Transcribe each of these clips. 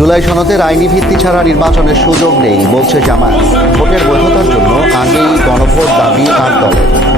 জুলাই সনদের আইনি ভিত্তি ছাড়া নির্বাচনের সুযোগ নেই, বলছে জামায়াত। ভোটের বৈধতার জন্য আগেই গণভোট দাবি আট দলের।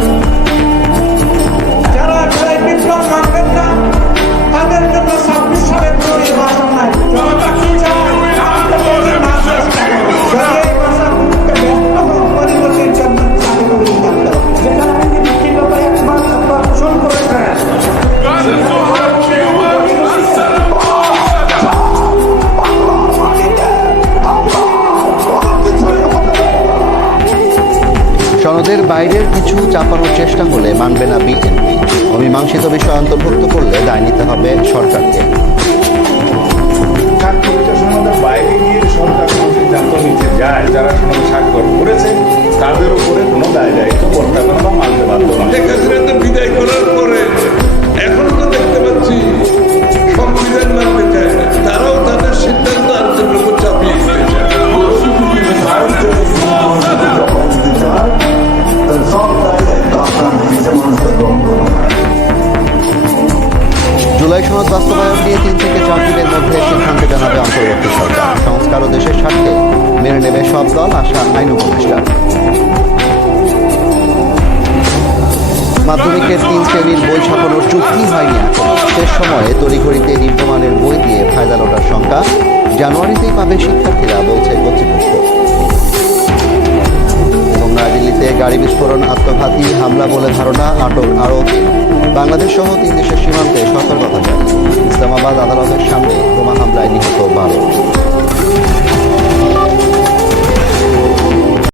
সনদের বাইরের কিছু চাপানোর চেষ্টা হলে মানবে না বিএনপি। অমীমাংসিত বিষয় অন্তর্ভুক্ত করলে দায় নিতে হবে সরকারকে। বাইরে সরকার যারা সনদ স্বাক্ষর করেছে, তাদের উপরে কোনো দায় দায়িত্ব সনদ বাস্তবায়ন নিয়ে তিন থেকে চার দিনের মধ্যে সিদ্ধান্ত জানাবে অন্তর্বর্তী সরকার। সংস্কার ও দেশের স্বার্থে মেনে নেবে সব দল, আশা আইন উপদেষ্টা। মাধ্যমিকের তিন শ্রেণির বই ছাপানোর চুক্তি হয়নি এখন। শেষ সময়ে তড়িঘড়িতে নিম্নমানের বই দিয়ে ফায়দা লোটার সংখ্যা। জানুয়ারিতেই পাবে শিক্ষার্থীরা, বলছে কর্তৃপক্ষ। বিস্ফোরণ, আত্মঘাতী হামলা বলে ধারণা, আটক আরও বাংলাদেশ সহ তিন দেশের সীমান্তে সতর্কতা ইসলামাবাদ আদালতের সামনে বোমা হামলায় নিহত বারো